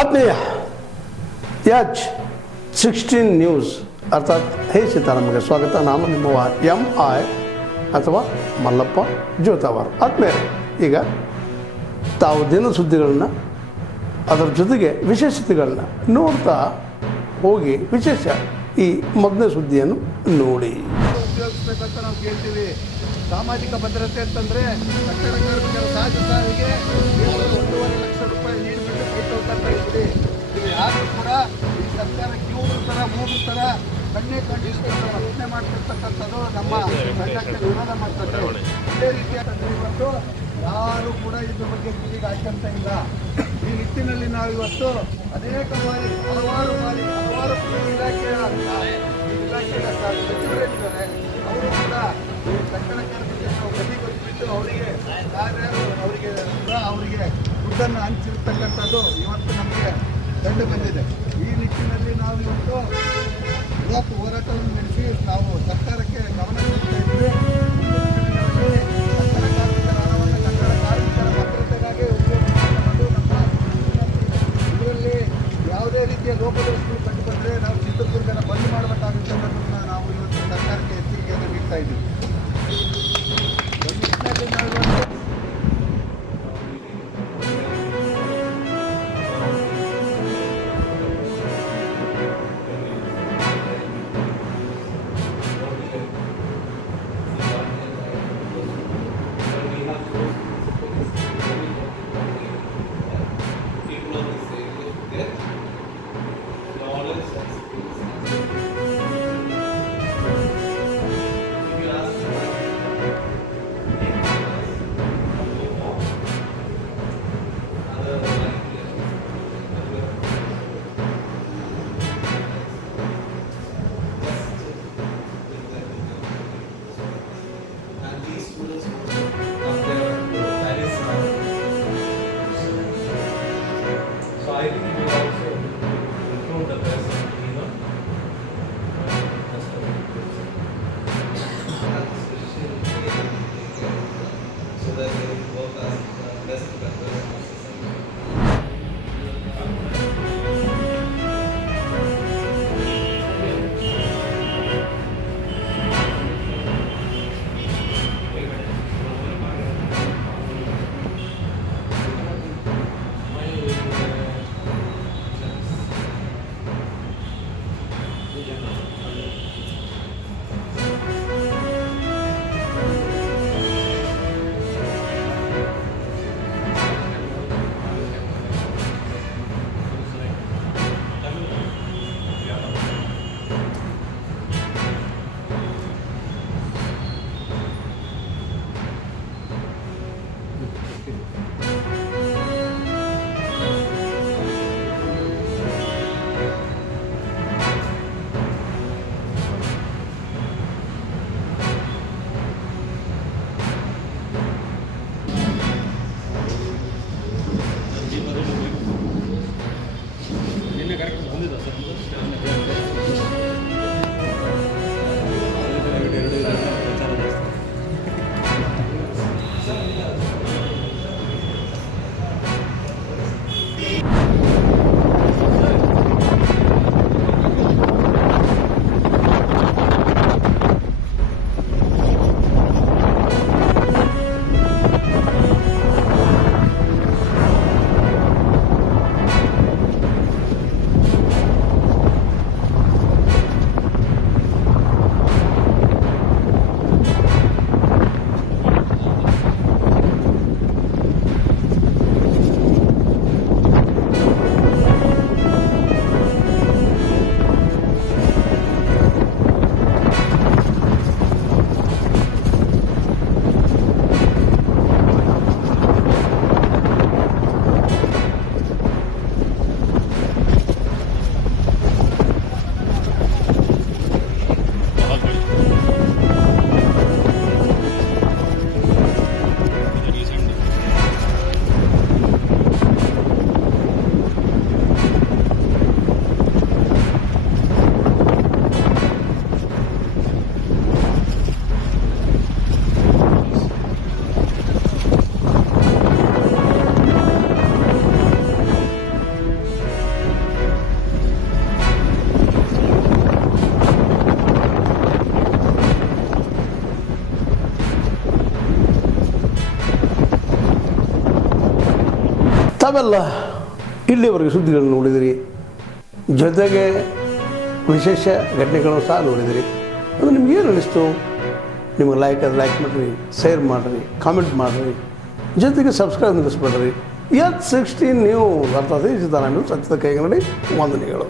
ಆತ್ಮೀಯ H16 news ಅರ್ಥಾತ್ ಹೇ ಸೀತಾರಾಮಗೆ ಸ್ವಾಗತ. ನಾನು ನಿಮ್ಮವ MI ಅಥವಾ ಮಲ್ಲಪ್ಪ ಜೋತಾವರ್. ಆದ್ಮೇಲೆ ಈಗ ತಾವು ದಿನ ಸುದ್ದಿಗಳನ್ನ ಅದರ ಜೊತೆಗೆ ವಿಶೇಷತೆಗಳನ್ನ ನೋಡ್ತಾ ಹೋಗಿ ವಿಶೇಷ ಈ ಮೊದಲನೇ ಸುದ್ದಿಯನ್ನು ನೋಡಿ. ಉಪಯೋಗಿಸ್ಬೇಕಂತ ನಾವು ಕೇಳ್ತೀವಿ. ಸಾಮಾಜಿಕ ಭದ್ರತೆ ಅಂತಂದರೆ ಕಟ್ಟಡ ಕಾರ್ಮಿಕರ ಸಹಜ ಸಾವಿಗೆ 1.5 ಲಕ್ಷ ರೂಪಾಯಿ ನೀಡಿಬಿಟ್ಟು ಕೈ ತೊಳ್ಕೊಳ್ತಾ ಇದ್ದೀವಿ. ನೀವು ಯಾರು ಕೂಡ ಈ ಸರ್ಕಾರ ಕಿವುಡ್ರ ಥರ ಮೂಗ್ರ ಥರ ಕಣ್ಣೇ ಕಂಡಿಸ್ಕೊಂಡು ರಕ್ಷಣೆ ಮಾಡ್ತಿರ್ತಕ್ಕಂಥದ್ದು ನಮ್ಮ ಸಂಘಕ್ಕೆ ವಿರೋಧ ಮಾಡ್ತಾರೆ. ಇದೇ ರೀತಿಯಾಗಿ ಇವತ್ತು ಯಾರು ಕೂಡ ಇದ್ರ ಬಗ್ಗೆ ಕಿವಿಗೆ ಹಾಕಂತ ಇಲ್ಲ. ಈ ನಿಟ್ಟಿನಲ್ಲಿ ನಾವು ಇವತ್ತು ಅನೇಕ ಬಾರಿ ಹಲವಾರು ಇಲಾಖೆಯ ಸಚಿವರೇನಿದ್ದಾರೆ ಅವರು ಕೂಡ ಈ ಕಟ್ಟಡ ಕಾರ್ಮಿಕರನ್ನು ಗತಿಗೊಳಿಸಿಬಿಟ್ಟು ಅವರಿಗೆ ದುಡ್ಡನ್ನು ಹಂಚಿರ್ತಕ್ಕಂಥದ್ದು ಇವತ್ತು ನಮಗೆ ಕಂಡು ಬಂದಿದೆ. ಈ ನಿಟ್ಟಿನಲ್ಲಿ ನಾವು ಇವತ್ತು ಬೃಹತ್ ಹೋರಾಟವನ್ನು ನಡೆಸಿ ನಾವು ಸರ್ಕಾರಕ್ಕೆ ಗಮನ ಕೊಡ್ತಾ ಇದ್ದೀವಿ. ಕಟ್ಟಡ ಕಾರ್ಮಿಕರ ಹಣವನ್ನು ಕಟ್ಟಡ ಕಾರ್ಮಿಕರ ಭದ್ರತೆಗಾಗಿ ಉಪಯೋಗಿಸುವುದು ನಮ್ಮ ಇದರಲ್ಲಿ ಯಾವುದೇ ರೀತಿಯ ಲೋಪದೋಷಗಳು ಕಂಡು ಬಂದರೆ ನಾವು ಚಿತ್ರದುರ್ಗನ ಬಂದ್ ಮಾಡಬೇಕಾಗುತ್ತೆ ಅನ್ನೋದನ್ನು ನಾವು ಇವತ್ತು ಸರ್ಕಾರಕ್ಕೆ ಎಚ್ಚರಿಕೆಯನ್ನು ನೀಡ್ತಾ ಇದ್ದೀವಿ. ಈ ನಿಟ್ಟಿನಲ್ಲಿ ನಾವು ತಾವೆಲ್ಲ ಇಲ್ಲಿವರೆಗೆ ಸುದ್ದಿಗಳನ್ನು ನೋಡಿದಿರಿ, ಜೊತೆಗೆ ವಿಶೇಷ ಘಟನೆಗಳನ್ನು ಸಹ ನೋಡಿದಿರಿ. ಅದು ನಿಮ್ಗೇನು ಅನ್ನಿಸ್ತು? ನಿಮಗೆ ಲೈಕ್ ಮಾಡಿರಿ, ಶೇರ್ ಮಾಡಿರಿ, ಕಾಮೆಂಟ್ ಮಾಡಿರಿ, ಜೊತೆಗೆ ಸಬ್ಸ್ಕ್ರೈಬ್ ನಿಲ್ಲಿಸ್ಬೇಡ್ರಿ. H16 ನ್ಯೂಸ್ ಅರ್ಥಾತ್ ಈ ಸಿತಾರಾಮ್ ನ್ಯೂಸ್ ಸತ್ಯದ ಕೈಗನ್ನಡಿ ವಂದನೆಗಳು.